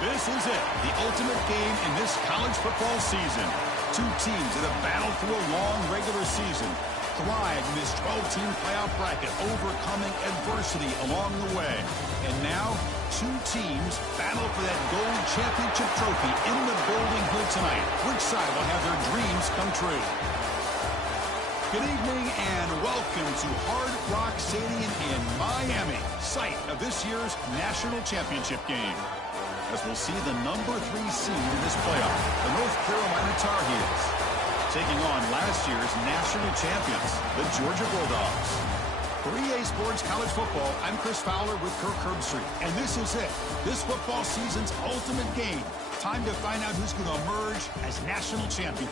This is it, the ultimate game in this college football season. Two teams that have battled through a long regular season, thrived in this 12-team playoff bracket, overcoming adversity along the way. And now, two teams battle for that gold championship trophy in the building here tonight. Which side will have their dreams come true? Good evening and welcome to Hard Rock Stadium in Miami, site of this year's national championship game. As we'll see the number 3 seed in this playoff, the North Carolina Tar Heels, taking on last year's national champions, the Georgia Bulldogs. For EA Sports College Football, I'm Chris Fowler with Kirk Herbstreit, and this is it, this football season's ultimate game. Time to find out who's going to emerge as national champion.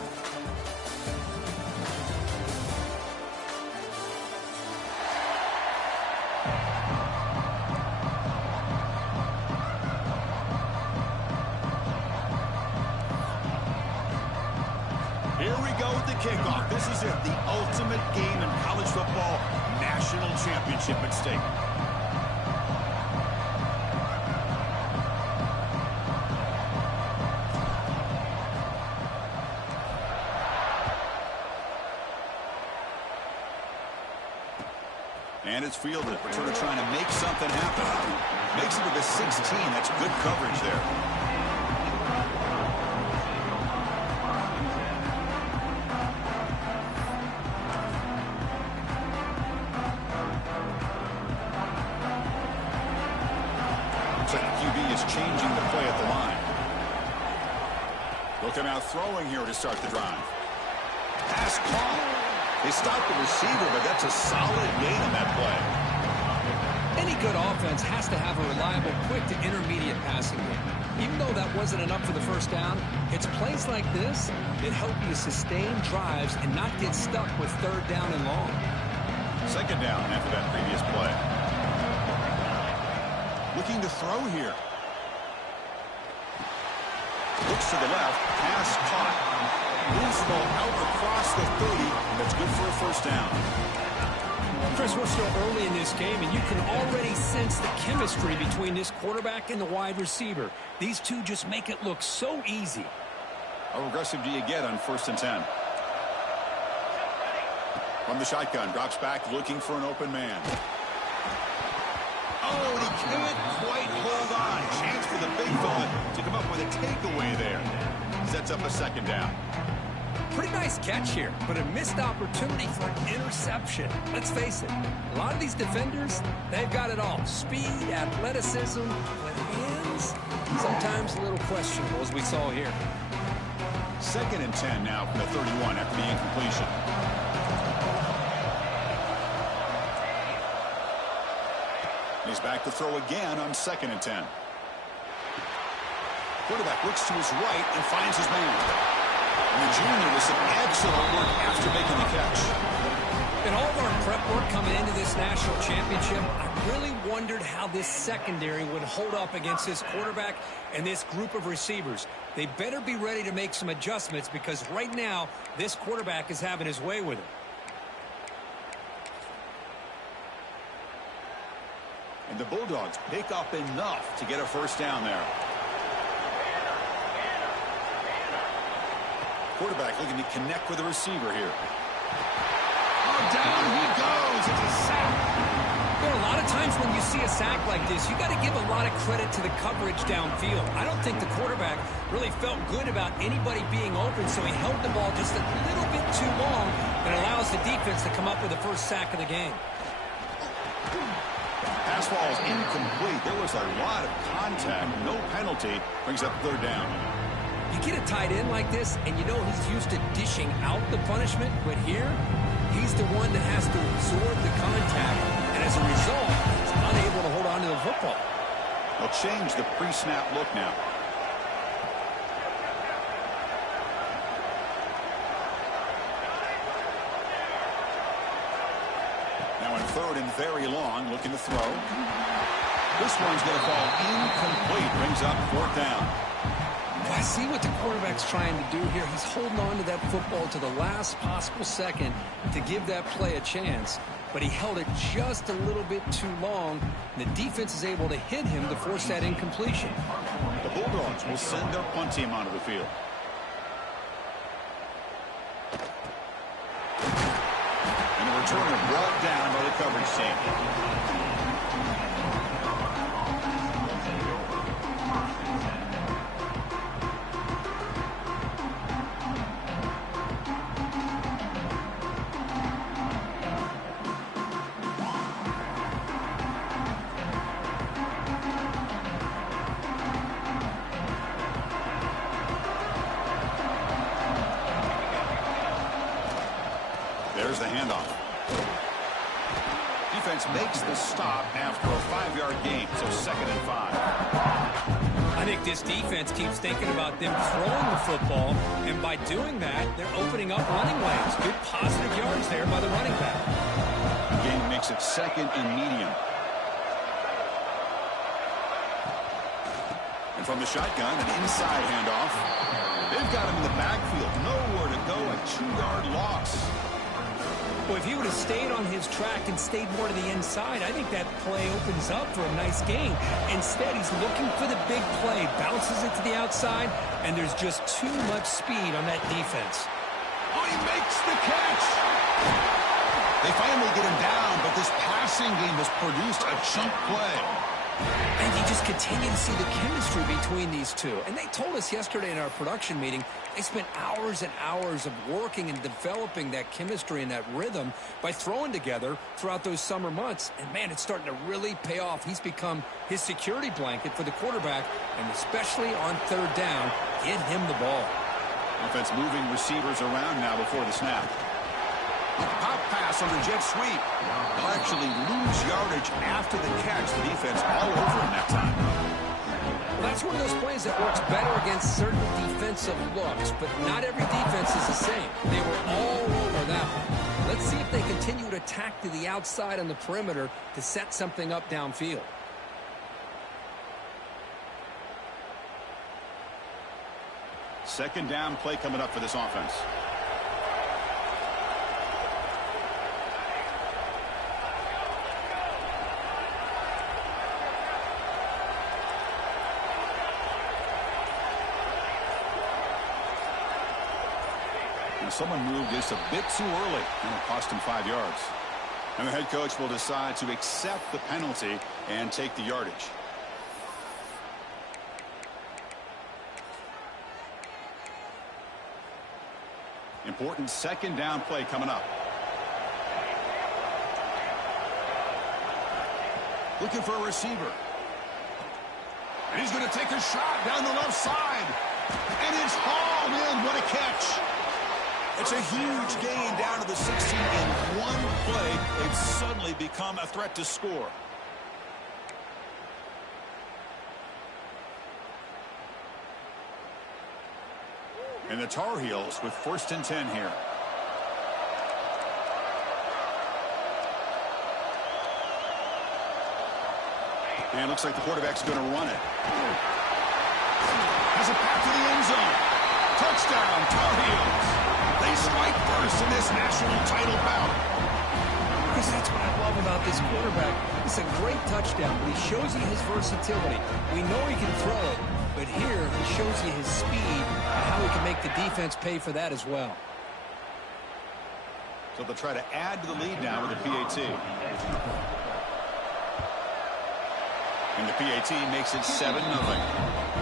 Here we go with the kickoff. This is it, the ultimate game in college football, national championship at stake. And it's fielded. Turner trying to make something happen. Makes it to the 16. That's good coverage there. Changing the play at the line. They'll come out throwing here to start the drive. Pass caught. They stopped the receiver, but that's a solid gain on that play. Any good offense has to have a reliable, quick to intermediate passing game. Even though that wasn't enough for the first down, it's plays like this that help you sustain drives and not get stuck with third down and long. Second down after that previous play. Looking to throw here. Looks to the left, pass caught. Moves the ball out across the 30, and that's good for a first down. Chris, we're still early in this game, and you can already sense the chemistry between this quarterback and the wide receiver. These two just make it look so easy. How aggressive do you get on 1st and 10? From the shotgun, drops back looking for an open man. Oh, and he can't quite hold on. Chance for the big fella to come up with a takeaway there. Sets up a second down. Pretty nice catch here, but a missed opportunity for an interception. Let's face it, a lot of these defenders, they've got it all. Speed, athleticism, but hands, sometimes a little questionable, as we saw here. 2nd and 10 now from the 31 after the incompletion. He's back to throw again on 2nd and 10. Quarterback looks to his right and finds his man. And the junior with some excellent work after making the catch. In all of our prep work coming into this national championship, I really wondered how this secondary would hold up against this quarterback and this group of receivers. They better be ready to make some adjustments because right now, this quarterback is having his way with it. And the Bulldogs pick up enough to get a first down there. Quarterback looking to connect with the receiver here. Oh, down he goes. It's a sack. There are a lot of times when you see a sack like this, you got to give a lot of credit to the coverage downfield. I don't think the quarterback really felt good about anybody being open, so he held the ball just a little bit too long and allows the defense to come up with the first sack of the game. Pass ball is incomplete. There was a lot of contact. No penalty. Brings up 3rd down. You get a tight end like this, and you know he's used to dishing out the punishment, but here, he's the one that has to absorb the contact, and as a result, he's unable to hold on to the football. They'll change the pre-snap look now. Now in 3rd and very long, looking to throw. This one's going to fall incomplete. Brings up 4th down. I see what the quarterback's trying to do here. He's holding on to that football to the last possible second to give that play a chance. But he held it just a little bit too long. The defense is able to hit him to force that incompletion. The Bulldogs will send their punt team onto the field. And the returner brought down by the coverage team. There's the handoff. Defense makes the stop after a 5-yard gain, so 2nd and 5. I think this defense keeps thinking about them throwing the football, and by doing that, they're opening up running lanes. Good positive yards there by the running back. The game makes it 2nd and medium. And from the shotgun, an inside handoff. They've got him in the backfield. Nowhere to go, a 2-yard loss. Well, if he would have stayed on his track and stayed more to the inside, I think that play opens up for a nice gain. Instead, he's looking for the big play, bounces it to the outside, and there's just too much speed on that defense. Oh, he makes the catch! They finally get him down, but this passing game has produced a chunk play. And you just continue to see the chemistry between these two. And they told us yesterday in our production meeting, they spent hours and hours of working and developing that chemistry and that rhythm by throwing together throughout those summer months. And, man, it's starting to really pay off. He's become his security blanket for the quarterback, and especially on 3rd down, get him the ball. Offense moving receivers around now before the snap. Pop pass on the jet sweep. They'll actually lose yardage after the catch. The defense all over him that time. Well, that's one of those plays that works better against certain defensive looks, but not every defense is the same. They were all over that one. Let's see if they continue to attack to the outside on the perimeter to set something up downfield. Second down play coming up for this offense. Someone moved this a bit too early, and it cost him 5 yards. And the head coach will decide to accept the penalty and take the yardage. Important second down play coming up. Looking for a receiver. And he's going to take a shot down the left side. And it's hauled in. What a catch. It's a huge gain down to the 16 in one play. They've suddenly become a threat to score. And the Tar Heels with 1st and 10 here. And it looks like the quarterback's going to run it. Has it back to the end zone. Touchdown, Tar Heels. They strike first in this national title bout. Because that's what I love about this quarterback. It's a great touchdown, but he shows you his versatility. We know he can throw it, but here he shows you his speed and how he can make the defense pay for that as well. So they'll try to add to the lead now with the PAT. And the PAT makes it 7-0.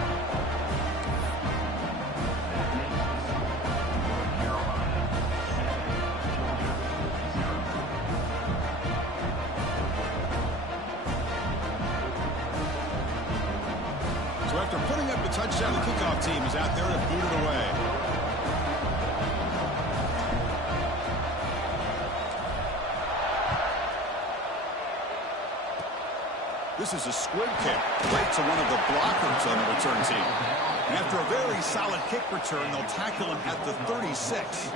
After putting up the touchdown, the kickoff team is out there to boot it away. This is a squib kick right to one of the blockers on the return team. And after a very solid kick return, they'll tackle him at the 36.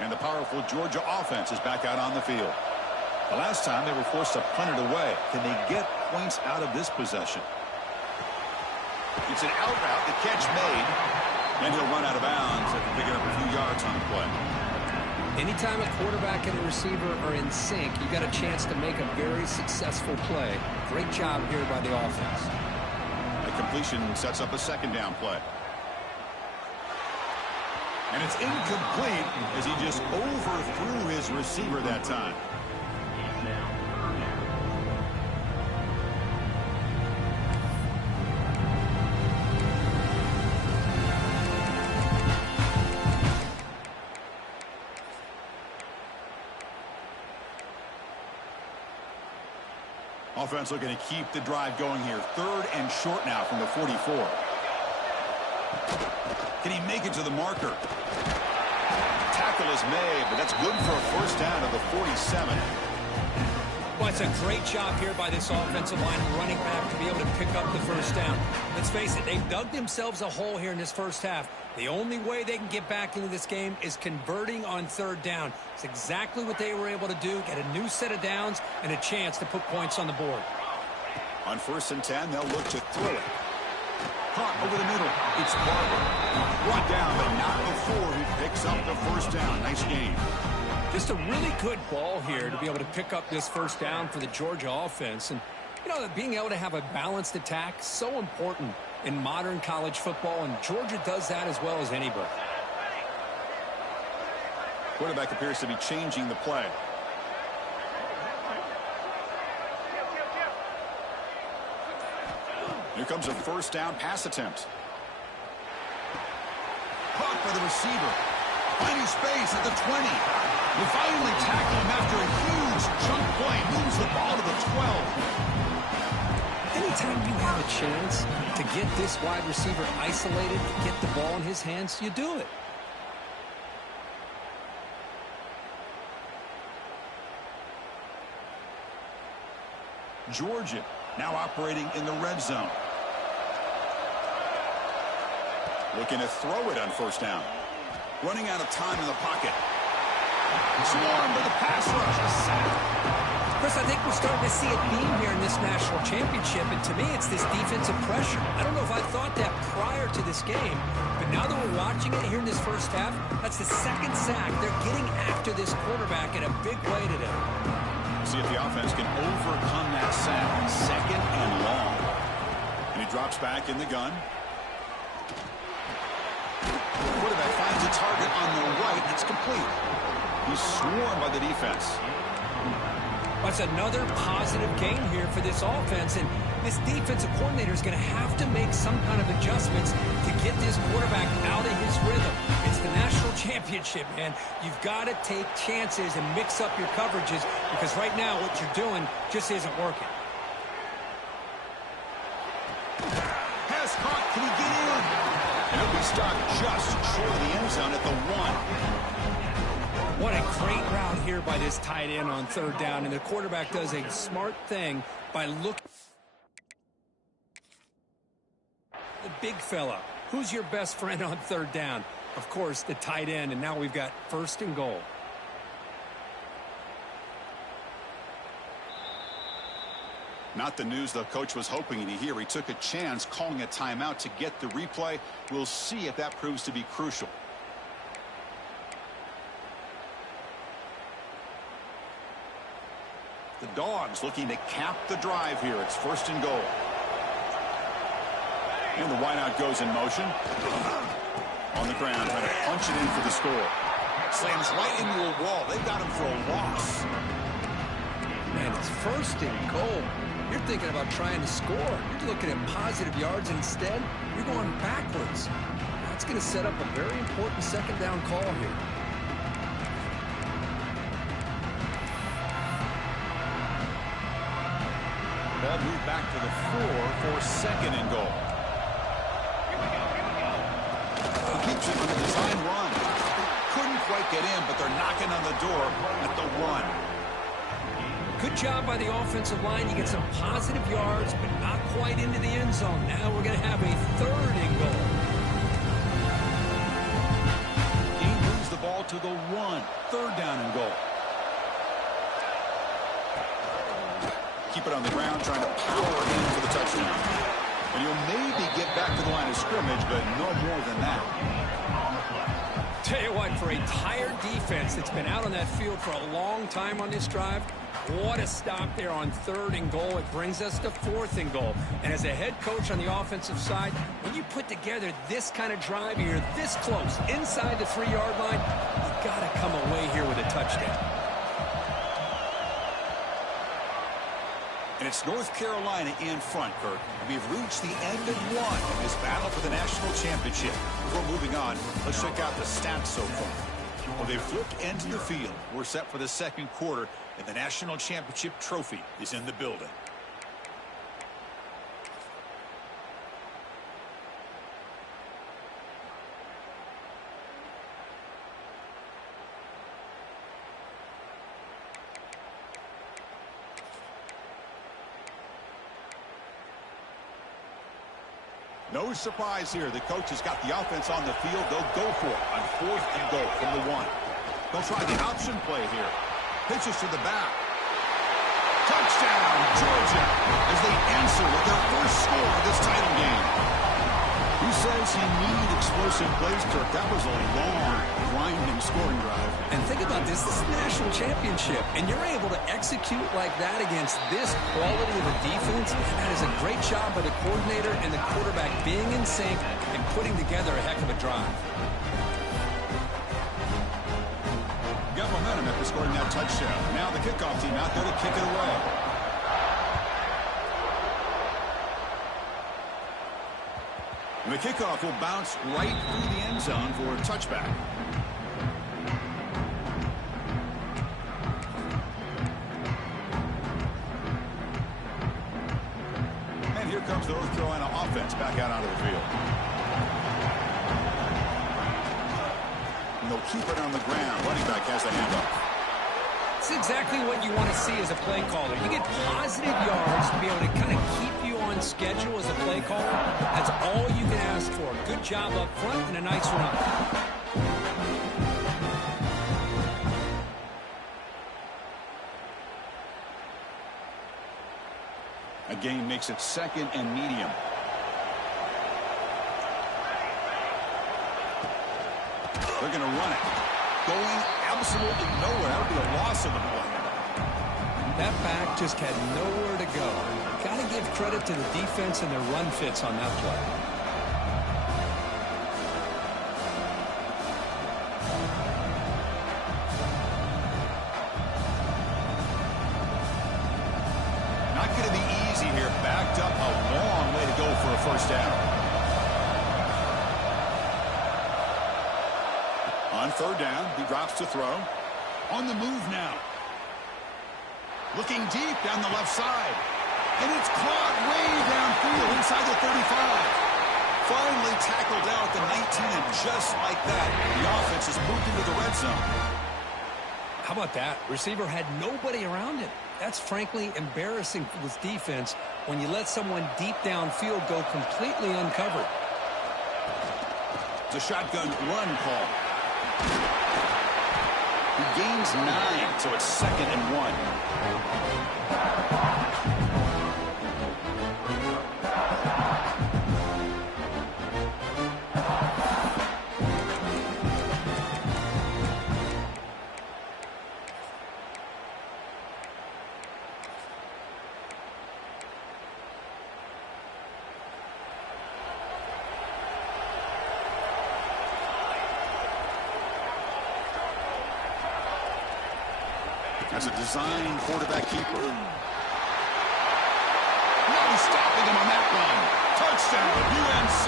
And the powerful Georgia offense is back out on the field. The last time they were forced to punt it away. Can they get points out of this possession? It's an out route. The catch made. And he'll run out of bounds after picking up a few yards on the play. Anytime a quarterback and a receiver are in sync, you got a chance to make a very successful play. Great job here by the offense. The completion sets up a second down play. And it's incomplete as he just overthrew his receiver that time. Offense looking to keep the drive going here. 3rd and short now from the 44. Can he make it to the marker? Tackle is made, but that's good for a first down of the 47. Well, it's a great job here by this offensive line and running back to be able to pick up the first down. Let's face it, they've dug themselves a hole here in this first half. The only way they can get back into this game is converting on 3rd down. It's exactly what they were able to do, get a new set of downs and a chance to put points on the board. On 1st and 10, they'll look to throw it. Caught over the middle. It's Barber. Brought down, but not before he picks up the first down. Nice game. Just a really good ball here to be able to pick up this first down for the Georgia offense. And, you know, being able to have a balanced attack, so important in modern college football, and Georgia does that as well as anybody. Quarterback appears to be changing the play. Here comes a first down pass attempt. Caught by the receiver. Finding space at the 20. We finally tackle him after a huge chunk play. Moves the ball to the 12. Anytime you have a chance to get this wide receiver isolated, get the ball in his hands, you do it. Georgia now operating in the red zone. Looking to throw it on first down. Running out of time in the pocket. Swarmed by the pass rush. A sack. Chris, I think we're starting to see a theme here in this national championship, and to me it's this defensive pressure. I don't know if I thought that prior to this game, but now that we're watching it here in this first half, that's the 2nd sack. They're getting after this quarterback in a big way today. See if the offense can overcome that sack. 2nd and long. And he drops back in the gun. The quarterback finds a target on the right. It's complete. He's swarmed by the defense. That's another positive game here for this offense, and this defensive coordinator is going to have to make some kind of adjustments to get this quarterback out of his rhythm. It's the national championship, man. You've got to take chances and mix up your coverages, because right now what you're doing just isn't working. Pass caught. Can he get in? And he'll be stopped just short of the end zone at the 1. What a great route here by this tight end on 3rd down, and the quarterback does a smart thing by looking. The big fella. Who's your best friend on 3rd down? Of course, the tight end, and now we've got 1st and goal. Not the news the coach was hoping to hear. He took a chance calling a timeout to get the replay. We'll see if that proves to be crucial. The Dogs looking to cap the drive here. It's 1st and goal. And the wideout goes in motion. On the ground, trying to punch it in for the score. Slams right into a wall. They've got him for a loss. Man, it's 1st and goal. You're thinking about trying to score. You're looking at positive yards. Instead, you're going backwards. That's going to set up a very important 2nd down call here. Ball moved back to the 4 for 2nd and goal. He keeps it with a design run. Couldn't quite get in, but they're knocking on the door at the 1. Good job by the offensive line. You get some positive yards, but not quite into the end zone. Now we're going to have a 3rd and goal. He moves the ball to the 1. Third down and goal. Keep it on the ground, trying to power in for the touchdown. And he'll maybe get back to the line of scrimmage, but no more than that. Tell you what, for a tired defense that's been out on that field for a long time on this drive, what a stop there on 3rd and goal. It brings us to 4th and goal. And as a head coach on the offensive side, when you put together this kind of drive, you're this close, inside the 3-yard line, you've got to come away here with a touchdown. And it's North Carolina in front, Kirk. We've reached the end of one in this battle for the national championship. Before moving on, let's check out the stats so far. Well, they've flipped into the field. We're set for the second quarter, and the national championship trophy is in the building. No surprise here. The coach has got the offense on the field. They'll go for it on 4th and goal from the 1. They'll try the option play here. Pitches to the back. Touchdown, Georgia, as they answer with their first score of this title game. Who says you need explosive plays, Kirk? That was a long, grinding scoring drive. And think about this. This is a national championship, and you're able to execute like that against this quality of a defense. That is a great job by the coordinator and the quarterback being in sync and putting together a heck of a drive. Got momentum after scoring that touchdown. Now the kickoff team out there to kick it away. And the kickoff will bounce right through the end zone for a touchback. And here comes the North Carolina offense back out onto the field. And they'll keep it on the ground. Running back has the handoff. It's exactly what you want to see as a play caller. You get positive yards to be able to kind of keep you on schedule as a play caller. That's all you can ask for. Good job up front and a nice run. Again, makes it 2nd and medium. They're going to run it. Going absolutely nowhere. That would be a loss of the play. That back just had nowhere to go. Got to give credit to the defense and their run fits on that play. Not going to be easy here. Backed up a long way to go for a first down. On 3rd down, he drops to throw. On the move now. Looking deep down the left side. And it's caught way downfield inside the 35. Finally tackled out at the 19, and just like that, the offense has moved into the red zone. How about that? Receiver had nobody around him. That's frankly embarrassing for this defense when you let someone deep downfield go completely uncovered. It's a shotgun run call. He gains 9, so it's 2nd and 1. As a design quarterback keeper. No stopping him on that run. Touchdown, UNC.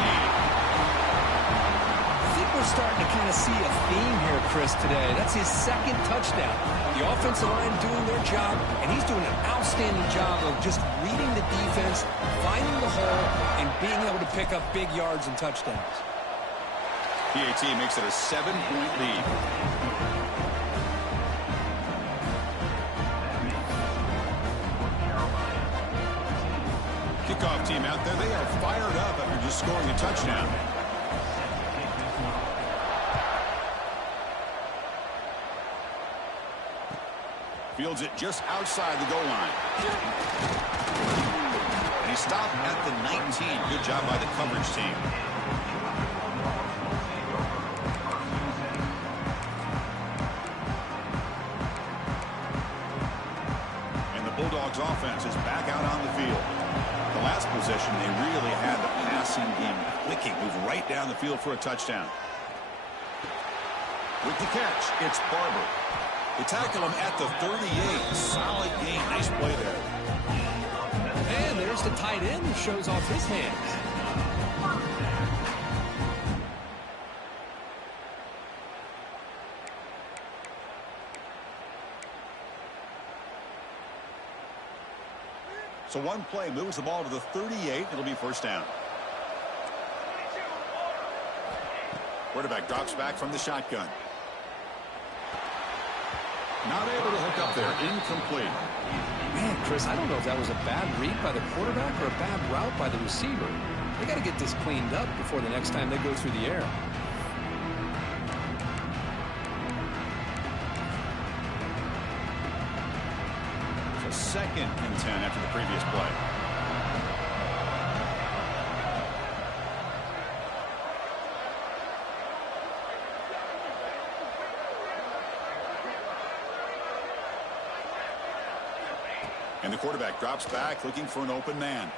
I think we're starting to kind of see a theme here, Chris, today. That's his 2nd touchdown. The offensive line doing their job, and he's doing an outstanding job of just reading the defense, finding the hole, and being able to pick up big yards and touchdowns. PAT makes it a 7-point lead. Kickoff team out there. They are fired up after just scoring a touchdown. Fields it just outside the goal line. And he stopped at the 19. Good job by the coverage team. And the Bulldogs offense is back out on the field. The last possession, they really had the passing game clicking. Move right down the field for a touchdown. With the catch, it's Barber. They tackle him at the 38. Solid game. Nice play there. And there's the tight end who shows off his hands. So one play moves the ball to the 38. It'll be first down. Quarterback drops back from the shotgun. Not able to hook up there. Incomplete. Man, Chris, I don't know if that was a bad read by the quarterback or a bad route by the receiver. They got to get this cleaned up before the next time they go through the air. So 2nd and 10 after the previous play. And the quarterback drops back looking for an open man.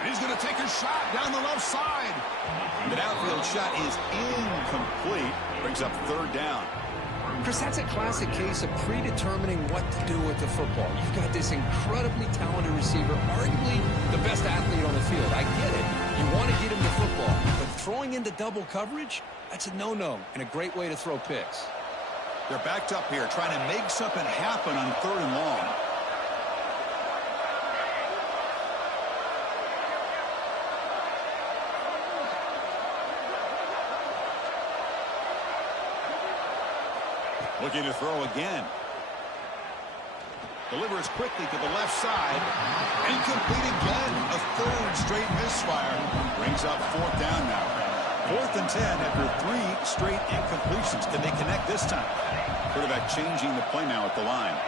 And he's going to take a shot down the left side. The downfield shot is incomplete. Brings up 3rd down. Chris, that's a classic case of predetermining what to do with the football. You've got this incredibly talented receiver, arguably the best athlete on the field. I get it. You want to get him the football. But throwing into double coverage, that's a no-no and a great way to throw picks. They're backed up here trying to make something happen on 3rd and long. Looking to throw again. Delivers quickly to the left side. Incomplete again. A 3rd straight misfire. Brings up 4th down now. 4th and 10 after 3 straight incompletions. Can they connect this time? Quarterback changing the play now at the line.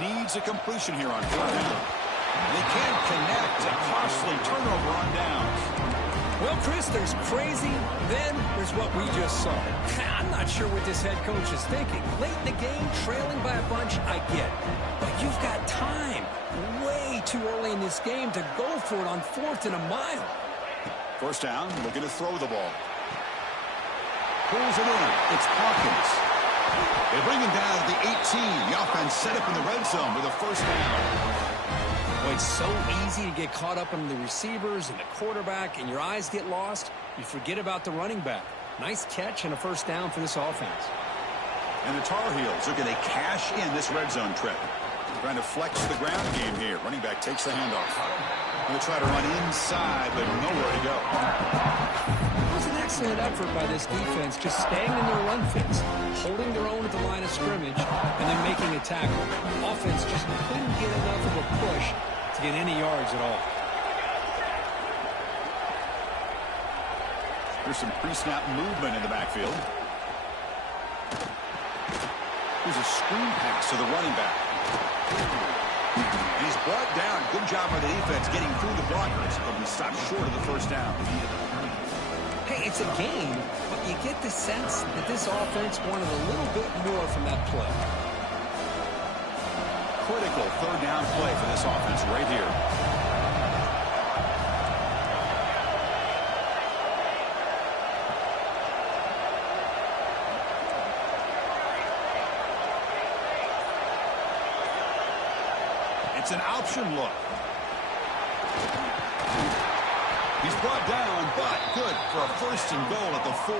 Needs a completion here on 4th down. They can't connect. A costly turnover on downs. Well, Chris, there's crazy, then there's what we just saw. I'm not sure what this head coach is thinking. Late in the game, trailing by a bunch, I get. But you've got time. Way too early in this game to go for it on 4th and a mile. First down, looking to throw the ball. Pulls it in. It's Hawkins. They bring him down at the 18. The offense set up in the red zone with a first down. Well, it's so easy to get caught up in the receivers and the quarterback, and your eyes get lost. You forget about the running back. Nice catch and a first down for this offense. And the Tar Heels looking to cash in this red zone trip. Trying to flex the ground game here. Running back takes the handoff. Going to try to run inside, but nowhere to go. It was an excellent effort by this defense, just staying in their run fits, holding their own at the line of scrimmage, and then making a tackle. Offense just couldn't get enough of a push to get any yards at all. There's some pre-snap movement in the backfield. Here's a screen pass to the running back. And he's brought down. Good job by the defense getting through the blockers, but he stopped short of the first down. Hey, it's a game, but you get the sense that this offense wanted a little bit more from that play. Critical 3rd down play for this offense right here. It's an option look. He's brought down, but good for a 1st and goal at the 4.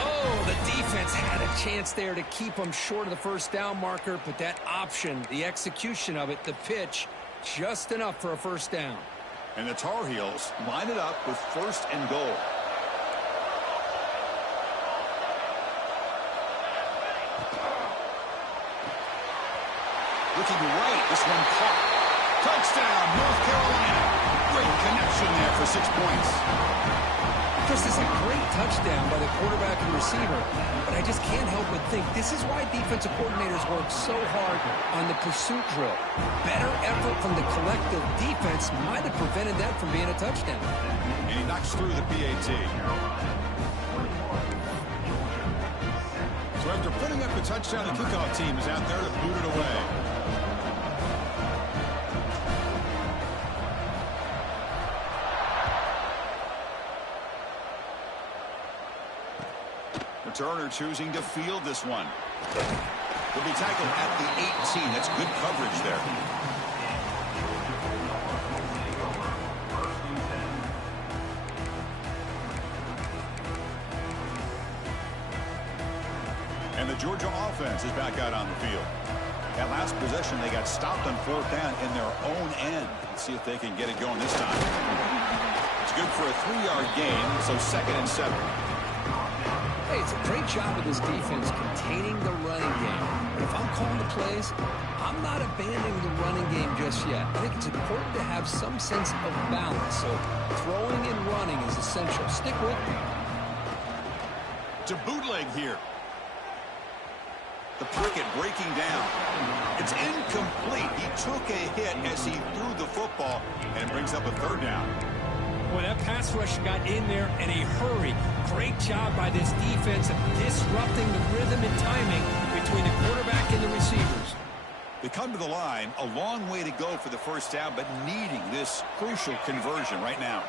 Oh, the defense had a chance there to keep them short of the first down marker, but that option, the execution of it, the pitch, just enough for a first down. And the Tar Heels line it up with 1st and goal. Looking right, this one caught. Touchdown, North Carolina. Great connection there for 6 points. This is a great touchdown by the quarterback and receiver, but I just can't help but think this is why defensive coordinators work so hard on the pursuit drill. Better effort from the collective defense might have prevented that from being a touchdown. And he knocks through the PAT. So after putting up the touchdown, the kickoff team is out there to boot it away. Returner choosing to field this one. He'll be tackled at the 18. That's good coverage there. And the Georgia offense is back out on the field. That last possession, they got stopped on 4th down in their own end. Let's see if they can get it going this time. It's good for a 3-yard gain, so 2nd and 7. Hey, it's a great job of this defense containing the running game. But if I'm calling the plays, I'm not abandoning the running game just yet. I think it's important to have some sense of balance. So throwing and running is essential. Stick with me. To bootleg here. The pocket breaking down. It's incomplete. He took a hit as he threw the football, and it brings up a 3rd down. Well, that pass rush got in there in a hurry. Great job by this defense of disrupting the rhythm and timing between the quarterback and the receivers. They come to the line, a long way to go for the 1st down, but needing this crucial conversion right now.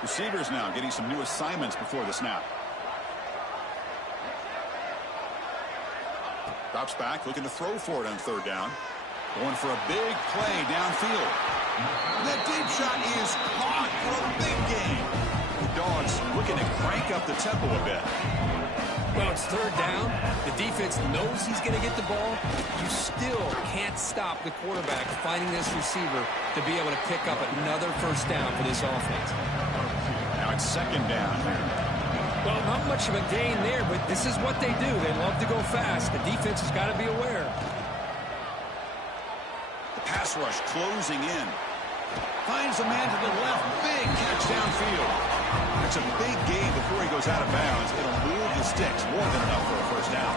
Receivers now getting some new assignments before the snap. Drops back, looking to throw for it on 3rd down. Going for a big play downfield. That deep shot is caught for a big gain. The Dogs looking to crank up the tempo a bit. Well, it's 3rd down. The defense knows he's going to get the ball. You still can't stop the quarterback finding this receiver to be able to pick up another 1st down for this offense. Now it's 2nd down here. Well, not much of a gain there, but this is what they do. They love to go fast. The defense has got to be aware. Pass rush closing in. Finds a man to the left. Big catch downfield. It's a big gain before he goes out of bounds. It'll move the sticks. More than enough for a 1st down.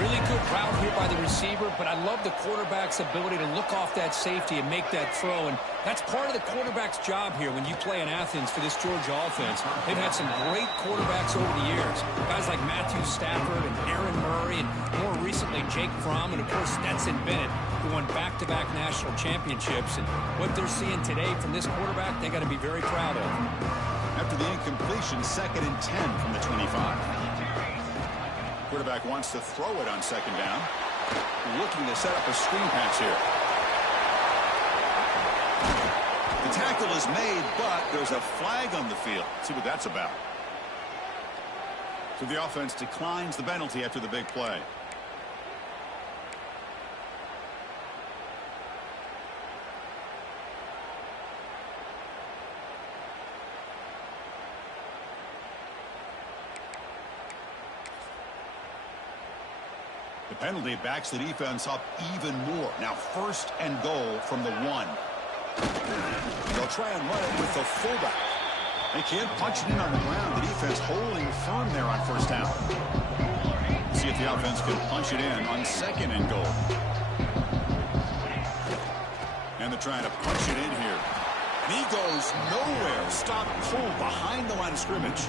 Really good route here by the receiver, but I love the quarterback's ability to look off that safety and make that throw. And that's part of the quarterback's job here when you play in Athens for this Georgia offense. They've had some great quarterbacks over the years. Guys like Matthew Stafford and Aaron Murray and more recently Jake Fromm and, of course, Stetson Bennett, who won back-to-back national championships. And what they're seeing today from this quarterback, they got to be very proud of. After the incompletion, 2nd and 10 from the 25. Quarterback wants to throw it on 2nd down. Looking to set up a screen pass here. The tackle is made, but there's a flag on the field. Let's see what that's about. So the offense declines the penalty after the big play. The penalty backs the defense up even more. Now 1st and goal from the 1. They'll try and run it with the fullback. They can't punch it in on the ground. The defense holding firm there on 1st down. See if the offense can punch it in on 2nd and goal. And they're trying to punch it in here. And he goes nowhere. Stop, pull behind the line of scrimmage.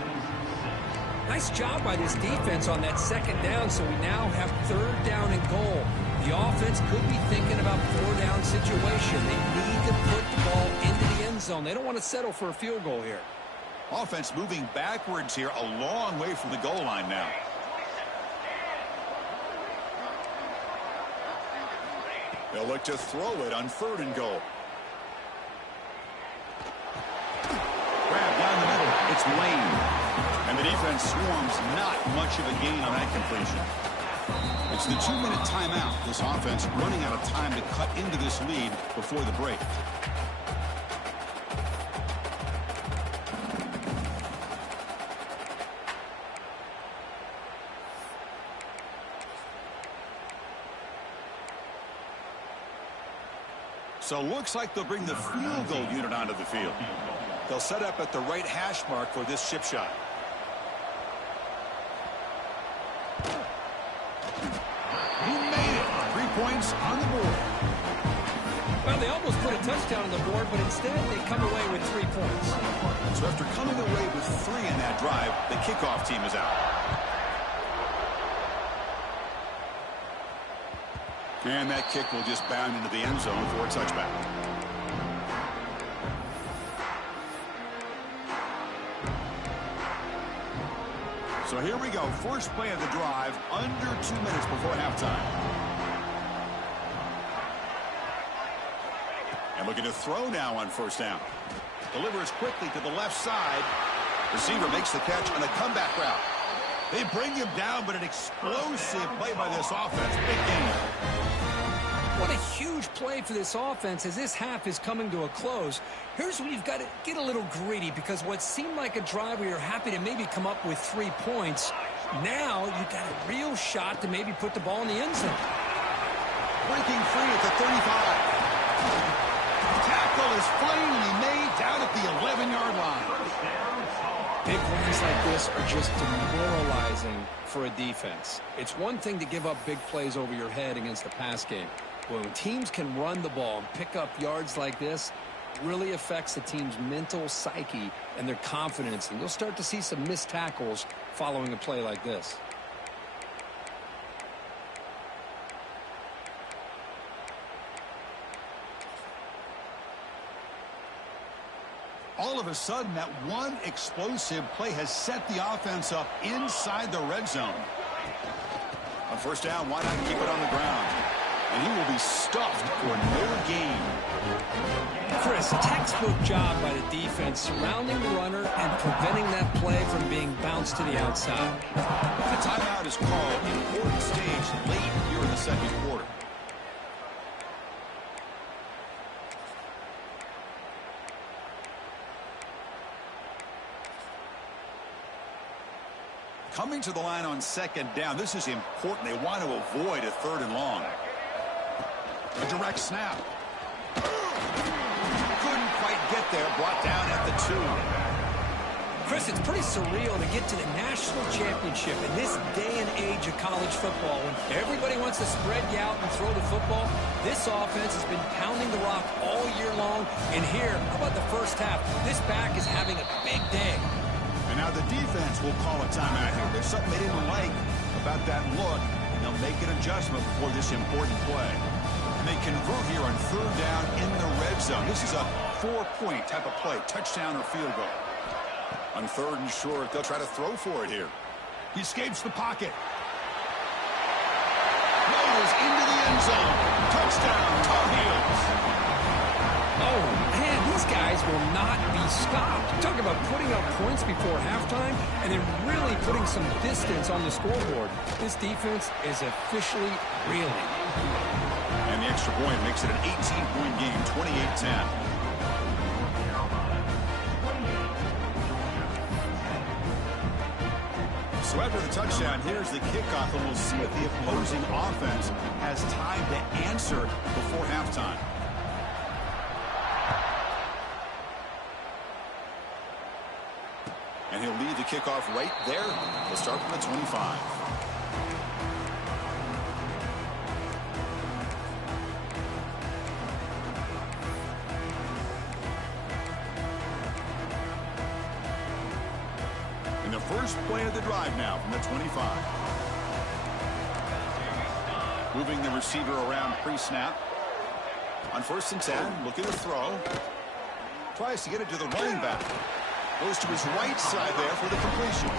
Nice job by this defense on that 2nd down, so we now have 3rd down and goal. The offense could be thinking about 4-down situation. They need to put the ball into the end zone. They don't want to settle for a field goal here. Offense moving backwards here, a long way from the goal line now. They'll look to throw it on 3rd and goal. Grab down the middle. It's Lane. And the defense swarms, not much of a gain on that completion. It's the 2-minute timeout. This offense running out of time to cut into this lead before the break. So looks like they'll bring the field goal unit onto the field. They'll set up at the right hash mark for this chip shot. He made it. 3 points on the board. Well, they almost put a touchdown on the board, but instead they come away with 3 points. So after coming away with 3 in that drive, the kickoff team is out. And that kick will just bound into the end zone for a touchback. So here we go. First play of the drive, under 2 minutes before halftime. And looking to throw now on first down. Delivers quickly to the left side. Receiver makes the catch on a comeback route. They bring him down, but an explosive play by this offense. Big game. What a huge play for this offense as this half is coming to a close. Here's where you've got to get a little greedy, because what seemed like a drive where you're happy to maybe come up with 3 points, now you've got a real shot to maybe put the ball in the end zone. Breaking free at the 35. Tackle is finally made down at the 11-yard line. Big plays like this are just demoralizing for a defense. It's one thing to give up big plays over your head against the pass game. But when teams can run the ball and pick up yards like this, it really affects the team's mental psyche and their confidence. And you'll start to see some missed tackles following a play like this. All of a sudden, that one explosive play has set the offense up inside the red zone. On first down, why not keep it on the ground? And he will be stuffed for no gain. Chris, textbook job by the defense surrounding the runner and preventing that play from being bounced to the outside. The timeout is called. Important stage late here in the second quarter. Coming to the line on second down, this is important. They want to avoid a 3rd and long. A direct snap. Couldn't quite get there. Brought down at the 2. Chris, it's pretty surreal to get to the national championship in this day and age of college football when everybody wants to spread you out and throw the football. This offense has been pounding the rock all year long. And here, how about the first half? This back is having a big day. And now the defense will call a timeout here. There's something they didn't like about that look. They'll make an adjustment for this important play. And they convert here on 3rd down in the red zone. This is a 4-point type of play, touchdown or field goal. On 3rd and short, they'll try to throw for it here. He escapes the pocket. Goes into the end zone. Touchdown, Tar Heels. Oh, man, these guys will not be stopped. Talk about putting up points before halftime and then really putting some distance on the scoreboard. This defense is officially reeling. And the extra point makes it an 18-point game, 28-10. So after the touchdown, here's the kickoff, and we'll see if the opposing offense has time to answer before halftime. And he'll lead the kickoff right there. He'll start from the 25. And the first play of the drive now from the 25. Moving the receiver around pre-snap. On 1st and 10, looking to throw. Tries to get it to the running back. Goes to his right side there for the completion.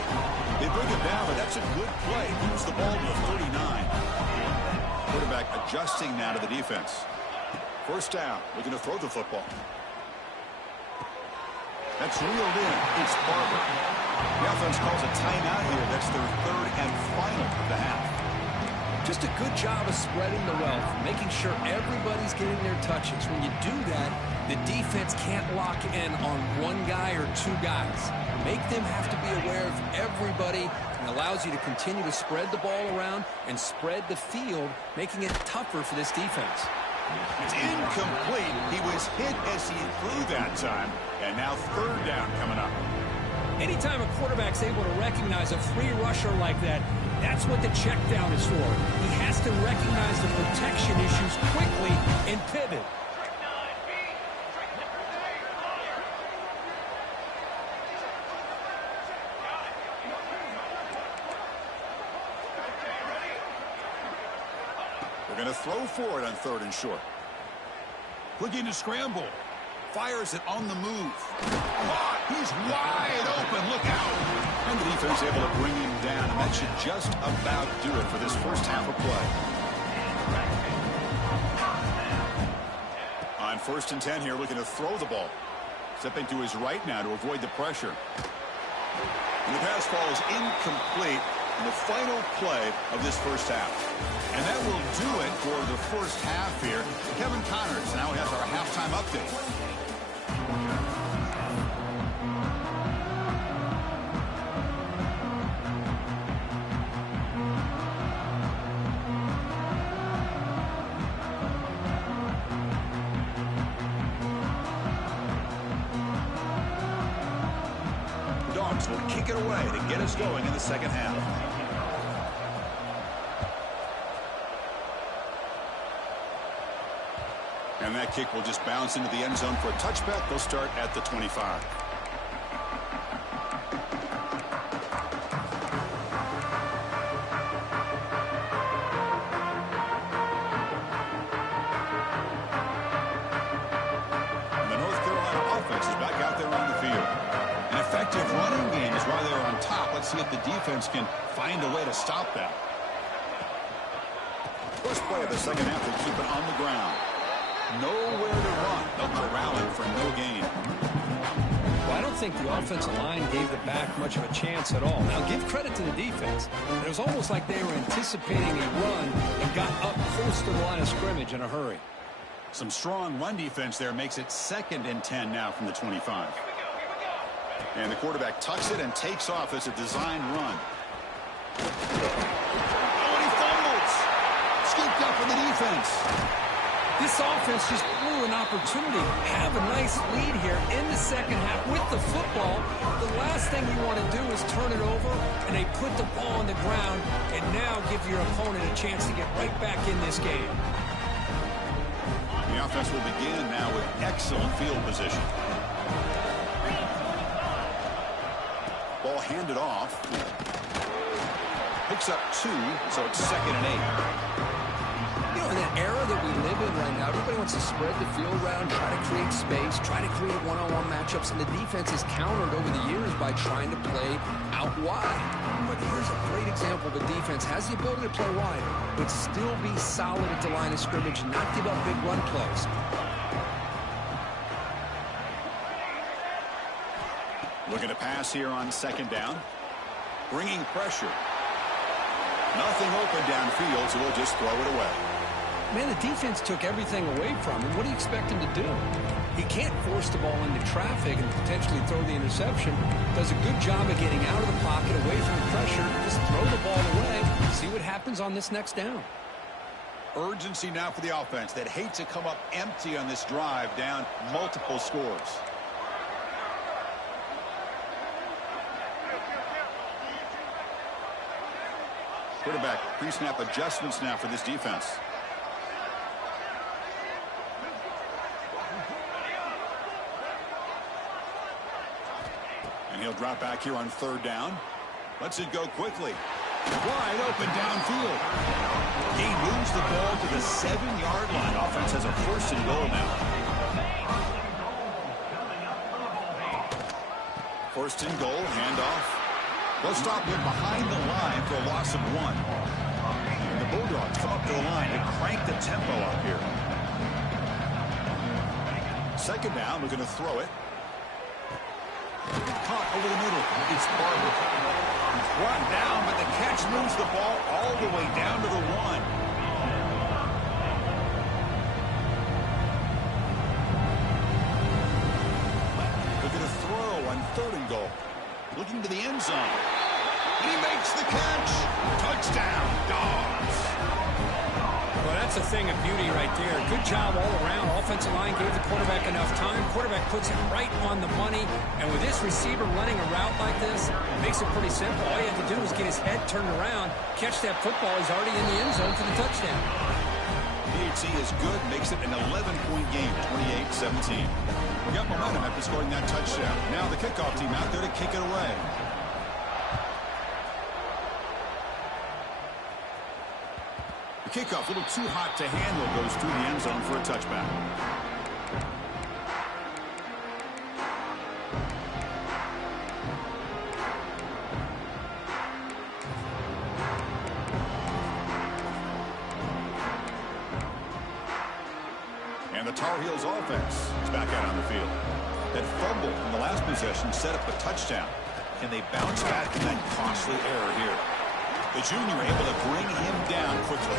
They bring him down, but that's a good play. Moves the ball to the 39. Quarterback adjusting now to the defense. First down, looking to throw the football. That's reeled in. It's Barber. The offense calls a timeout here. That's their 3rd and final of the half. Just a good job of spreading the wealth, making sure everybody's getting their touches. When you do that, the defense can't lock in on one guy or 2 guys. Make them have to be aware of everybody, and allows you to continue to spread the ball around and spread the field, making it tougher for this defense. It's incomplete. He was hit as he threw that time. And now third down coming up. Anytime a quarterback's able to recognize a free rusher like that, that's what the check down is for. He has to recognize the protection issues quickly and pivot. They're going to throw for it on third and short. Looking to scramble. Fires it on the move. He's wide open. Look out. And the defense able to bring him down. And that should just about do it for this first half of play. On 1st and 10 here, looking to throw the ball. Stepping to his right now to avoid the pressure. And the pass ball is incomplete in the final play of this first half. And that will do it for the first half here. Kevin Connors now has our halftime update. The Dogs will kick it away to get us going in the second half. And that kick will just bounce into the end zone for a touchback. They'll start at the 25. And the North Carolina offense is back out there on the field. An effective running game is why they're on top. Let's see if the defense can find a way to stop that. First play of the second half, they keep it on the ground. Nowhere to run. They'll corral him for no gain. Well, I don't think the offensive line gave the back much of a chance at all. Now, give credit to the defense. It was almost like they were anticipating a run and got up close to the line of scrimmage in a hurry. Some strong run defense there makes it 2nd and 10 now from the 25. And the quarterback tucks it and takes off as a design run. Oh, and he fumbles. Scooped up for the defense. This offense just blew an opportunity. Have a nice lead here in the second half with the football. The last thing you want to do is turn it over, and they put the ball on the ground and now give your opponent a chance to get right back in this game. The offense will begin now with excellent field position. Ball handed off. Picks up 2, so it's 2nd and 8. In that era that we live in right now, everybody wants to spread the field around, try to create space, try to create one-on-one matchups, and the defense is countered over the years by trying to play out wide. But here's a great example of a defense has the ability to play wide, but still be solid at the line of scrimmage, not give up big run plays. Looking to pass here on 2nd down. Bringing pressure. Nothing open downfield, so we'll just throw it away. Man, the defense took everything away from him. What do you expect him to do? He can't force the ball into traffic and potentially throw the interception. Does a good job of getting out of the pocket, away from the pressure. Just throw the ball away. See what happens on this next down. Urgency now for the offense that hate to come up empty on this drive, down multiple scores. Quarterback pre-snap adjustments now for this defense. And he'll drop back here on 3rd down. Lets it go quickly. Wide open downfield. He moves the ball to the 7-yard line. Offense has a 1st and goal now. 1st and goal, handoff. They'll stop him behind the line for a loss of 1. And the Bulldogs come up to the line to crank the tempo up here. 2nd down, looking to throw it. Caught over the middle. It's Barber. Brought down, but the catch moves the ball all the way down to the 1. Looking to throw on 3rd and goal. Looking to the end zone. And he makes the catch. Touchdown, Dogs. Well, that's a thing of beauty right there. Good job all around. Offensive line gave the quarterback enough time. Quarterback puts it right on the money. And with this receiver running a route like this, it makes it pretty simple. All you have to do is get his head turned around, catch that football. He's already in the end zone for the touchdown. PHC is good, makes it an 11-point game, 28-17. We got momentum after scoring that touchdown. Now the kickoff team out there to kick it away. The kickoff, a little too hot to handle, goes through the end zone for a touchback. And the Tar Heels offense is back out on the field. That fumble in the last possession set up a touchdown. Can they bounce back from that costly error here? The junior able to bring him down quickly.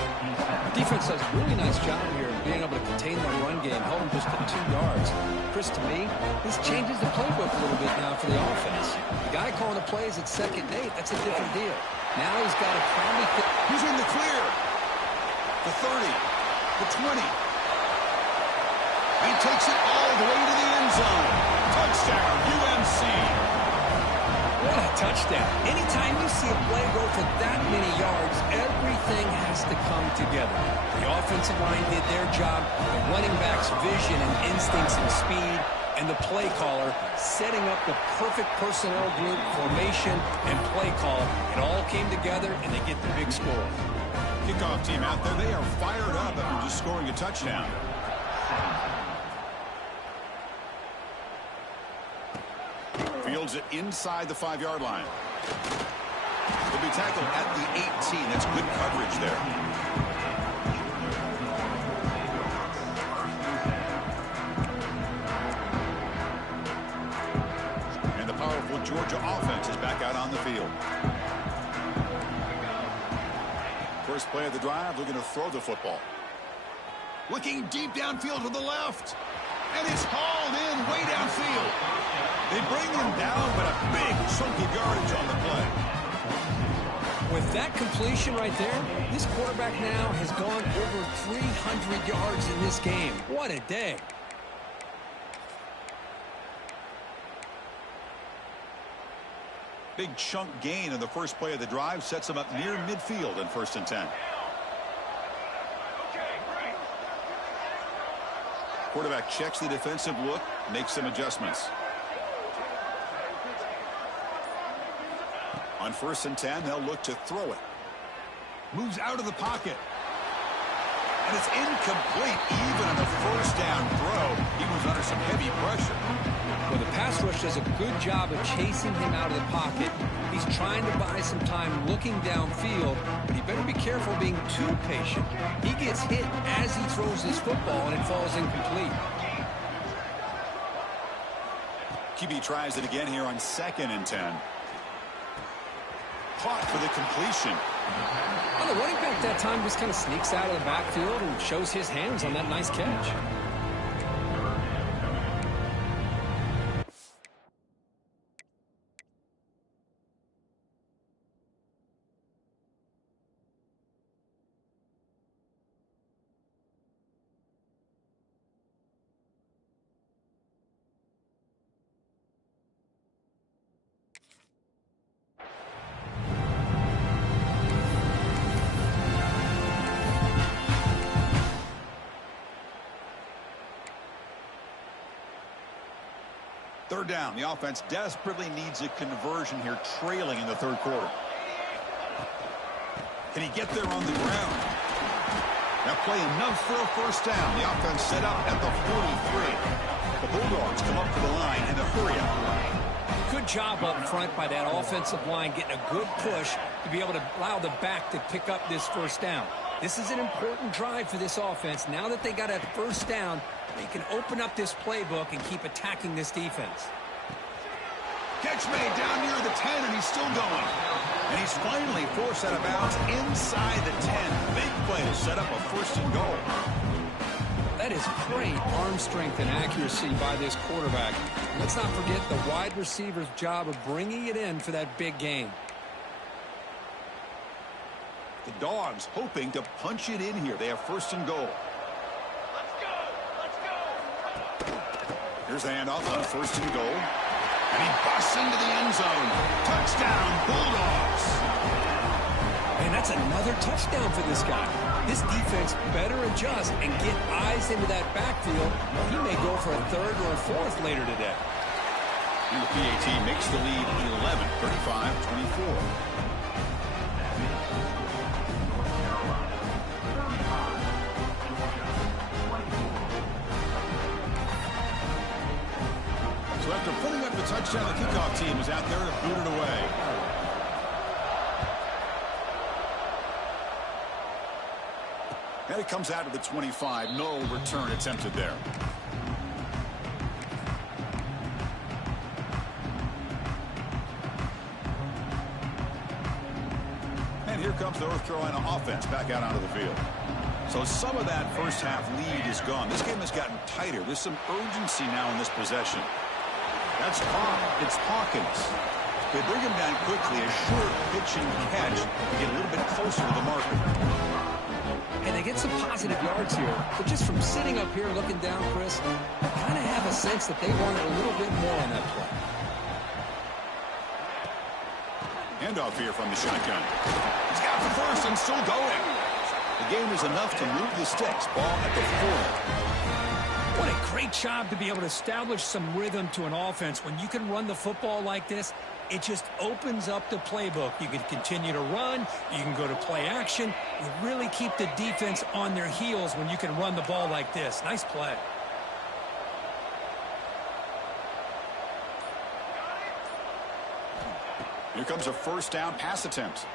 The defense does a really nice job here of being able to contain the run game, held him just to 2 yards. Chris, to me, this changes the playbook a little bit now for the offense. The guy calling the plays at second and 8, that's a different deal. Now he's got to probably... He's in the clear. The 30, the 20. He takes it all the way to the end zone. Touchdown, UMC. What a touchdown. Anytime you see a play go for that many yards, everything has to come together. The offensive line did their job, the running back's vision and instincts and speed, and the play caller setting up the perfect personnel group, formation, and play call. It all came together, and they get the big score. Kickoff team out there, they are fired up after just scoring a touchdown. Fields it inside the 5-yard line. He'll be tackled at the 18. That's good coverage there. And the powerful Georgia offense is back out on the field. First play of the drive, looking to throw the football. Looking deep downfield to the left. And it's hauled in way downfield. They bring him down, but a big chunk of yardage on the play. With that completion right there, this quarterback now has gone over 300 yards in this game. What a day. Big chunk gain in the first play of the drive sets him up near midfield in 1st and 10. Quarterback checks the defensive look, makes some adjustments. On 1st and 10, they'll look to throw it. Moves out of the pocket. And it's incomplete even on the first down throw. He was under some heavy pressure. Well, the pass rush does a good job of chasing him out of the pocket. He's trying to buy some time looking downfield, but he better be careful being too patient. He gets hit as he throws this football, and it falls incomplete. QB tries it again here on 2nd and 10. Caught for the completion. Well, the running back that time just kind of sneaks out of the backfield and shows his hands on that nice catch. Third down. The offense desperately needs a conversion here, trailing in the 3rd quarter. Can he get there on the ground? That play enough for a 1st down. The offense set up at the 43. The Bulldogs come up to the line in a hurry up. Good job up front by that offensive line, getting a good push to be able to allow the back to pick up this 1st down. This is an important drive for this offense. Now that they got a 1st down, they can open up this playbook and keep attacking this defense. Catch made down near the 10, and he's still going. And he's finally forced out of bounds inside the 10. Big play to set up a 1st and goal. That is great arm strength and accuracy by this quarterback. Let's not forget the wide receiver's job of bringing it in for that big game. The Dogs hoping to punch it in here. They have first and goal. Here's the handoff on first and goal. And he busts into the end zone. Touchdown, Bulldogs. And that's another touchdown for this guy. This defense better adjust and get eyes into that backfield, or he may go for a third or a fourth later today. And the PAT makes the lead 11, 35-24. So after putting up the touchdown, the kickoff team is out there to boot it away. And it comes out to the 25. No return attempted there. And here comes the North Carolina offense back out onto the field. So some of that first half lead is gone. This game has gotten tighter. There's some urgency now in this possession. That's Cobb. It's Hawkins. They bring him down quickly. A short pitching catch to get a little bit closer to the marker. And they get some positive yards here. But just from sitting up here looking down, Chris, I kind of have a sense that they wanted a little bit more on that play. Handoff here from the shotgun. He's got the first and still going. The game is enough to move the sticks. Ball at the 4. What a great job to be able to establish some rhythm to an offense. When you can run the football like this, it just opens up the playbook. You can continue to run. You can go to play action. You really keep the defense on their heels when you can run the ball like this. Nice play. Here comes a first down pass attempt.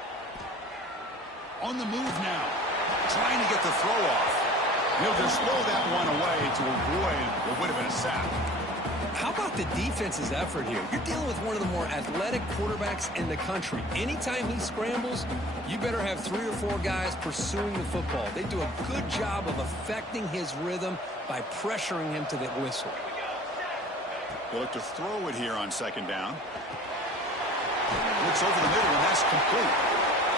On the move now. Trying to get the throw off. He'll just throw that one away to avoid what would have been a sack. How about the defense's effort here? You're dealing with one of the more athletic quarterbacks in the country. Anytime he scrambles, you better have 3 or 4 guys pursuing the football. They do a good job of affecting his rhythm by pressuring him to the whistle. They look to throw it here on second down. Looks over the middle, and that's complete.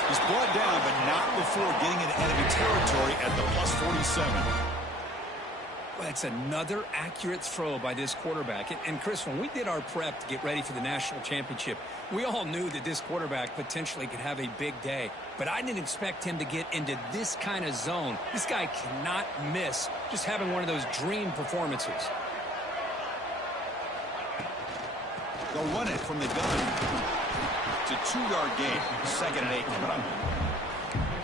He's brought down, but not before getting into enemy territory at the plus 47. Well, it's another accurate throw by this quarterback. And Chris, when we did our prep to get ready for the national championship, we all knew that this quarterback potentially could have a big day. But I didn't expect him to get into this kind of zone. This guy cannot miss just having one of those dream performances. They'll run it from the gun. It's a 2-yard gain. Second and 8 coming up.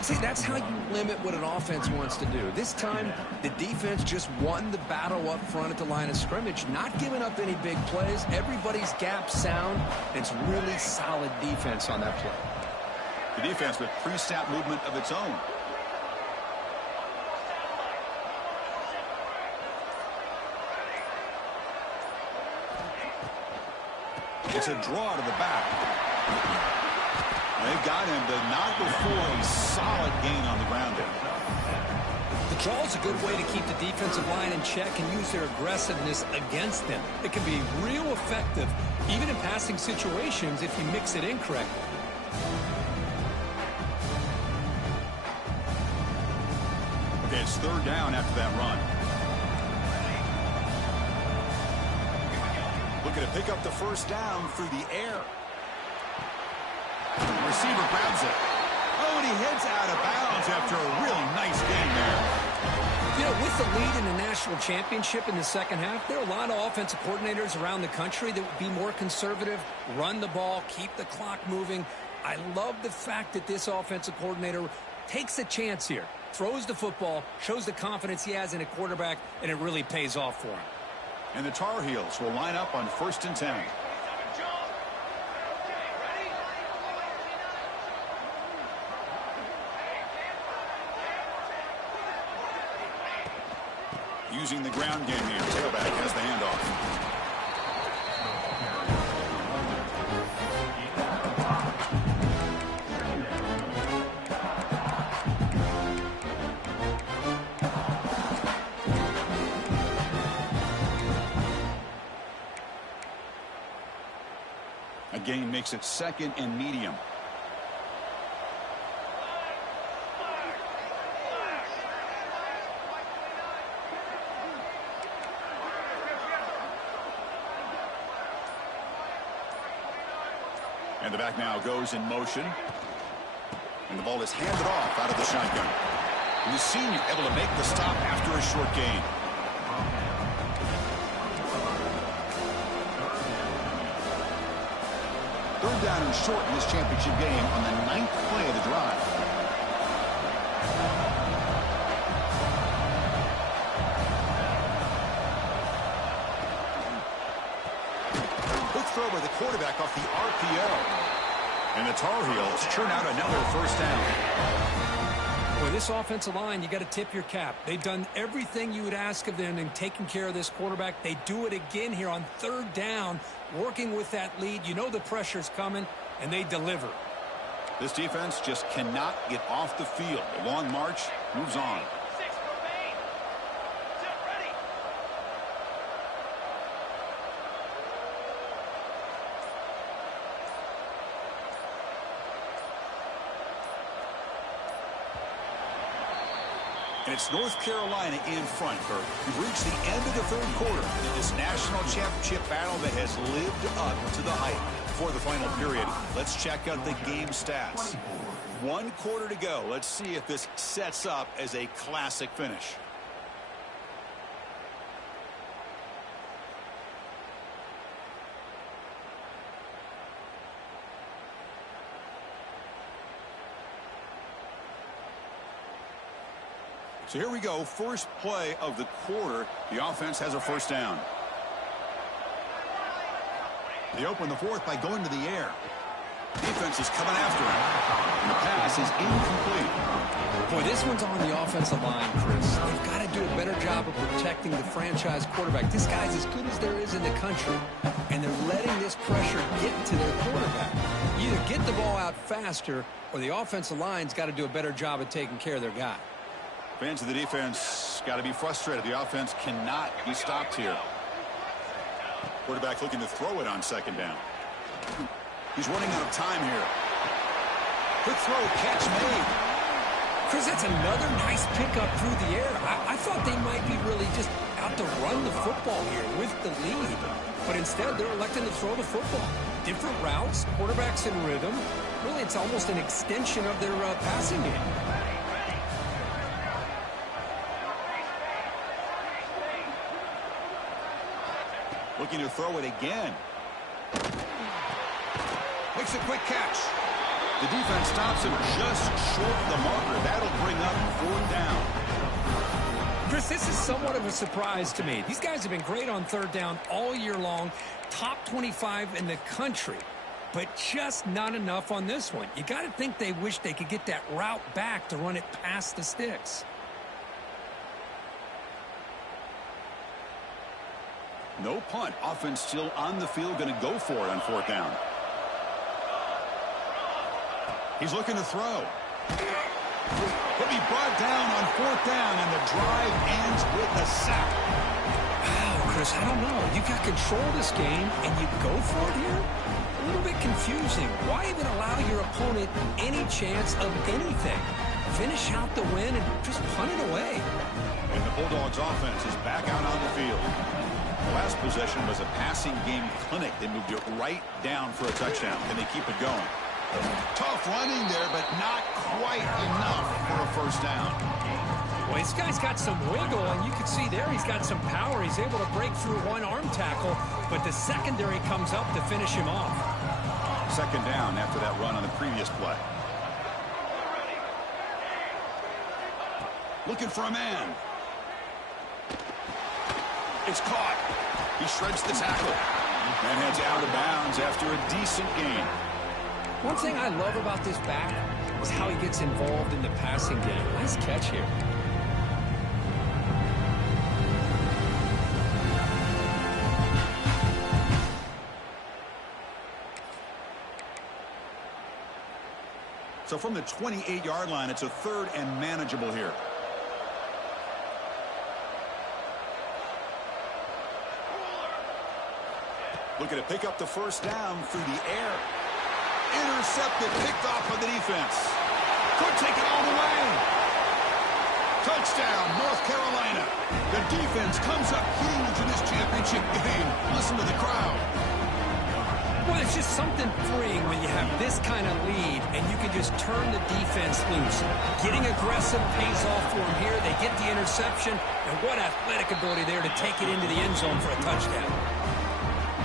See, that's how you limit what an offense wants to do. This time, the defense just won the battle up front at the line of scrimmage, not giving up any big plays. Everybody's gap sound. It's really solid defense on that play. The defense with pre-snap movement of its own. It's a draw to the back. They've got him, but not before a solid gain on the ground there. The draw is a good way to keep the defensive line in check and use their aggressiveness against them. It can be real effective, even in passing situations, if you mix it in correctly. Okay, it's third down after that run. Looking to pick up the first down through the air. The receiver grabs it. Oh, and he heads out of bounds after a really nice game there. You know, with the lead in the national championship in the second half, there are a lot of offensive coordinators around the country that would be more conservative, run the ball, keep the clock moving. I love the fact that this offensive coordinator takes a chance here, throws the football, shows the confidence he has in a quarterback, and it really pays off for him. And the Tar Heels will line up on first and 10. Using the ground game here. Tailback has the handoff. A gain makes it second and medium. And the back now goes in motion. And the ball is handed off out of the shotgun. And the senior able to make the stop after a short gain. Third down and short in this championship game on the 9th play of the drive. Quick throw by the quarterback off the RPO. And the Tar Heels churn out another first down. Boy, this offensive line, you got to tip your cap. They've done everything you would ask of them in taking care of this quarterback. They do it again here on third down, working with that lead. You know the pressure's coming, and they deliver. This defense just cannot get off the field. The long march moves on. And it's North Carolina in front, Kirk. We've reached the end of the third quarter in this national championship battle that has lived up to the hype. For the final period, let's check out the game stats. 1 quarter to go. Let's see if this sets up as a classic finish. So here we go, first play of the quarter. The offense has a first down. They open the fourth by going to the air. Defense is coming after him. And the pass is incomplete. Boy, this one's on the offensive line, Chris. They've got to do a better job of protecting the franchise quarterback. This guy's as good as there is in the country. And they're letting this pressure get to their quarterback. You either get the ball out faster, or the offensive line's got to do a better job of taking care of their guy. Fans of the defense got to be frustrated. The offense cannot be stopped here. Quarterback looking to throw it on second down. He's running out of time here. Quick throw, catch made. Chris, that's another nice pickup through the air. I thought they might be really just out to run the football here with the lead. But instead, they're electing to throw the football. Different routes, quarterbacks in rhythm. Really, it's almost an extension of their passing game. Looking to throw it again. Makes a quick catch. The defense stops him just short of the marker. That'll bring up fourth down. Chris, this is somewhat of a surprise to me. These guys have been great on third down all year long. Top 25 in the country. But just not enough on this one. You got to think they wish they could get that route back to run it past the sticks. No punt. Offense still on the field. Going to go for it on fourth down. He's looking to throw. He'll be brought down on fourth down, and the drive ends with a sack. Wow, Chris, I don't know. You got control of this game, and you go for it here? A little bit confusing. Why even allow your opponent any chance of anything? Finish out the win and just punt it away. And the Bulldogs offense is back out on the field. The last possession was a passing game clinic. They moved it right down for a touchdown. Can they keep it going? Tough running there, but not quite enough for a first down. Well, this guy's got some wiggle, and you can see there he's got some power. He's able to break through one arm tackle, but the secondary comes up to finish him off. Second down after that run on the previous play. Looking for a man. It's caught. He shreds the tackle. And heads out of bounds after a decent gain. One thing I love about this back is how he gets involved in the passing game. Nice catch here. So from the 28-yard line, it's a third and manageable here. Looking to pick up the first down through the air. Intercepted, picked off by the defense. Could take it all the way. Touchdown, North Carolina. The defense comes up huge in this championship game. Listen to the crowd. Well, it's just something freeing when you have this kind of lead and you can just turn the defense loose. Getting aggressive pays off for them here. They get the interception, and what athletic ability there to take it into the end zone for a touchdown.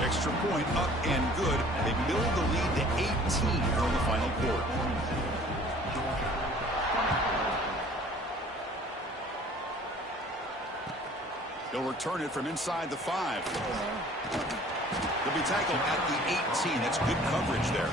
Extra point up and good. They build the lead to 18 here in the final quarter. They'll return it from inside the 5. They'll be tackled at the 18. That's good coverage there.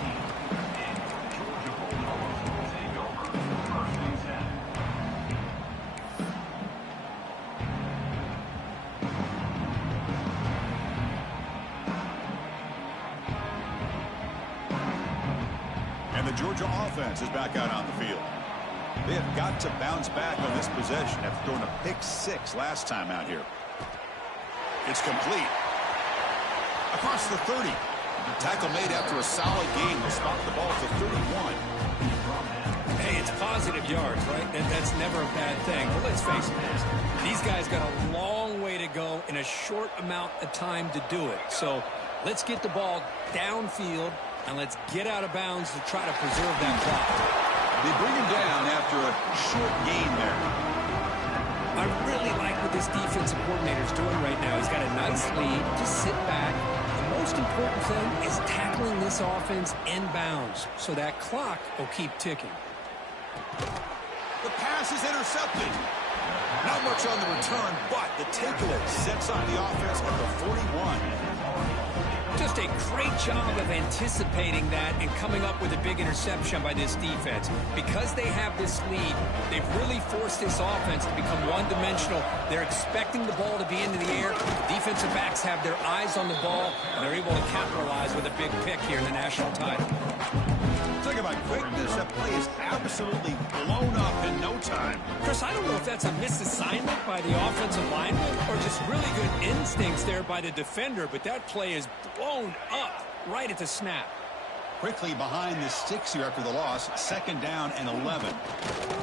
And the Georgia offense is back out on the field. They have got to bounce back on this possession after throwing a pick-6 last time out here. It's complete. Across the 30. Tackle made after a solid gain. They'll stop the ball to 31. Hey, it's positive yards, right? That's never a bad thing. But let's face it, these guys got a long way to go in a short amount of time to do it. So let's get the ball downfield, and let's get out of bounds to try to preserve that clock. They bring him down after a short gain there. I really like what this defensive coordinator is doing right now. He's got a nice lead. Just sit back. The most important thing is tackling this offense inbounds so that clock will keep ticking. The pass is intercepted. Not much on the return, but the takeaway sets up the offense at the 41. Just a great job of anticipating that and coming up with a big interception by this defense. Because they have this lead, they've really forced this offense to become one-dimensional. They're expecting the ball to be into the air. The defensive backs have their eyes on the ball, and they're able to capitalize with a big pick here in the national title. Talk about quickness. That play is absolutely blown up in no time. Chris, I don't know if that's a misassignment by the offensive lineman or just really good instincts there by the defender, but that play is blown up right at the snap. Quickly behind the sticks here after the loss. 2nd down and 11.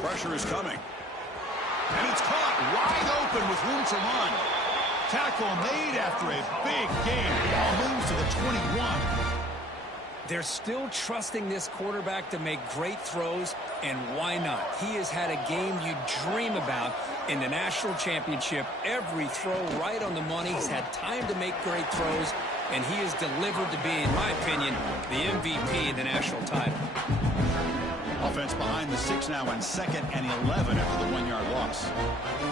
Pressure is coming. And it's caught wide open with room to run. Tackle made after a big gain. Ball moves to the 21. They're still trusting this quarterback to make great throws, and why not? He has had a game you dream about in the national championship. Every throw right on the money. He's had time to make great throws, and he has delivered to be, in my opinion, the MVP in the national title. Offense behind the 6 now on 2nd and 11 after the 1-yard loss.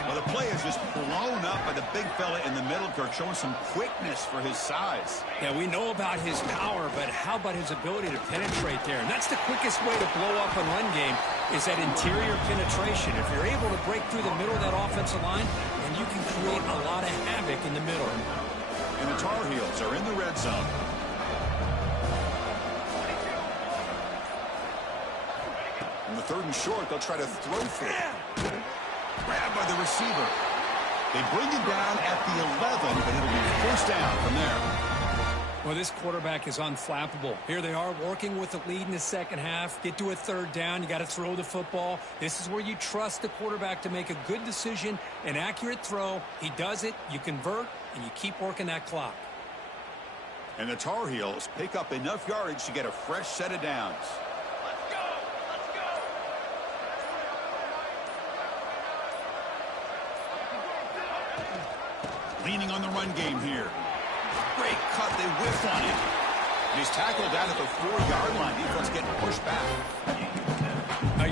Well, the play is just blown up by the big fella in the middle, Kirk, showing some quickness for his size. Yeah, we know about his power, but how about his ability to penetrate there? And that's the quickest way to blow up a run game is that interior penetration. If you're able to break through the middle of that offensive line, then you can create a lot of havoc in the middle. And the Tar Heels are in the red zone. On the 3rd and short, they'll try to throw for it. Grabbed by the receiver. They bring him down at the 11, but it'll be 1st down from there. Well, this quarterback is unflappable. Here they are working with the lead in the 2nd half. Get to a 3rd down. You got to throw the football. This is where you trust the quarterback to make a good decision, an accurate throw. He does it. You convert, and you keep working that clock. And the Tar Heels pick up enough yardage to get a fresh set of downs. Leaning on the run game here. Great cut. They whiff on him. And he's tackled down at the 4-yard line. Defense getting pushed back.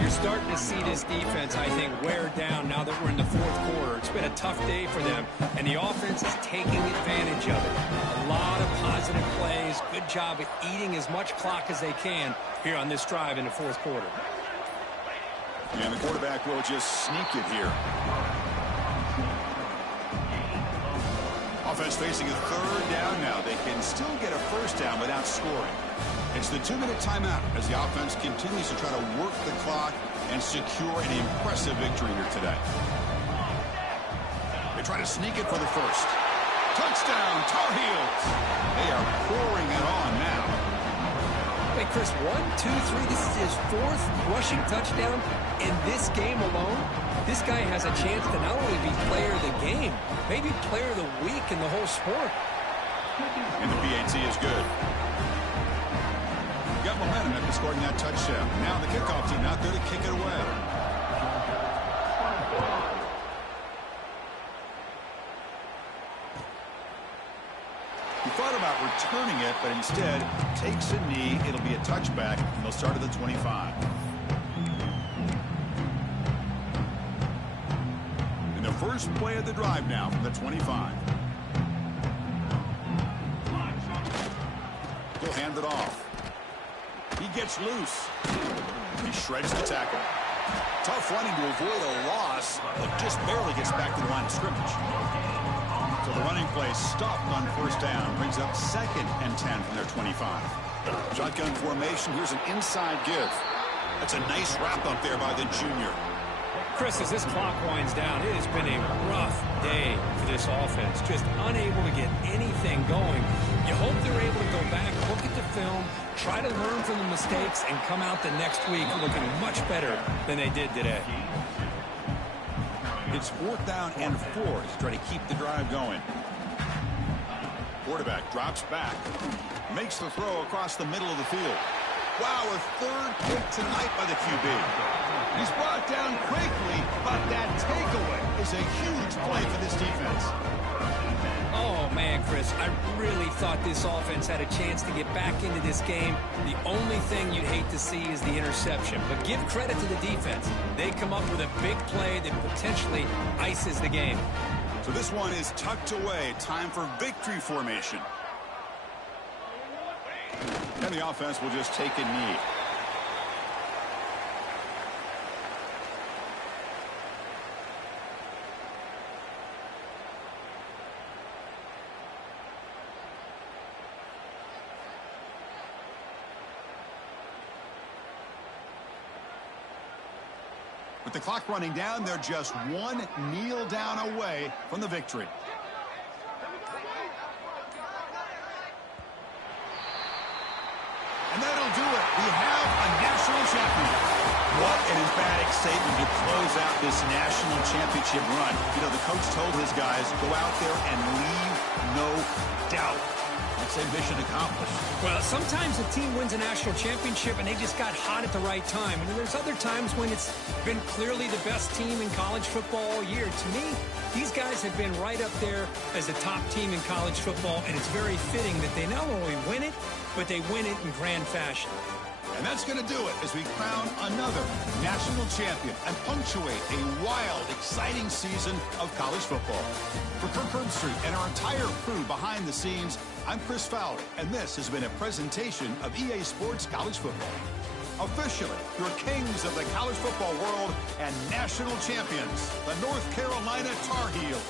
You're starting to see this defense, I think, wear down now that we're in the 4th quarter. It's been a tough day for them, and the offense is taking advantage of it. A lot of positive plays. Good job at eating as much clock as they can here on this drive in the 4th quarter. And the quarterback will just sneak it here. Offense facing a 3rd down now. They can still get a 1st down without scoring. It's the 2-minute timeout as the offense continues to try to work the clock and secure an impressive victory here today. They try to sneak it for the 1st. Touchdown, Tar Heels. They are pouring it on now. Hey, Chris, 1, 2, 3. This is his 4th rushing touchdown in this game alone. This guy has a chance to not only be player of the game, maybe player of the week in the whole sport. And the PAT is good. got momentum after scoring that touchdown. Now the kickoff team out there to kick it away. He thought about returning it, but instead takes a knee. It'll be a touchback, and they'll start at the 25. And the first play of the drive now from the 25. He'll hand it off. He gets loose. He shreds the tackle. Tough running to avoid a loss, but just barely gets back to the line of scrimmage. So the running play stopped on first down. Brings up 2nd and 10 from their 25. Shotgun formation. Here's an inside give. That's a nice wrap up there by the junior. Chris, as this clock winds down, it has been a rough day for this offense. Just unable to get anything going. You hope they're able to go back, look at the film, try to learn from the mistakes, and come out the next week looking much better than they did today. It's 4th down and 4 to try to keep the drive going. Quarterback drops back, makes the throw across the middle of the field. Wow, a 3rd pick tonight by the QB. He's brought down quickly, but that takeaway is a huge play for this defense. Oh, man, Chris, I really thought this offense had a chance to get back into this game. The only thing you'd hate to see is the interception. But give credit to the defense. They come up with a big play that potentially ices the game. So this one is tucked away. Time for victory formation. And the offense will just take a knee. With the clock running down, they're just one kneel down away from the victory. And that'll do it. We have a national champion. What an emphatic statement to close out this national championship run. You know, the coach told his guys, go out there and leave no doubt. That's a mission accomplished. Well, sometimes a team wins a national championship and they just got hot at the right time. And there's other times when it's been clearly the best team in college football all year. To me, these guys have been right up there as the top team in college football, and it's very fitting that they not only win it, but they win it in grand fashion. And that's going to do it as we crown another national champion and punctuate a wild, exciting season of college football. For Kirk Herbstreit and our entire crew behind the scenes, I'm Chris Fowler, and this has been a presentation of EA Sports College Football. Officially, your kings of the college football world and national champions, the North Carolina Tar Heels.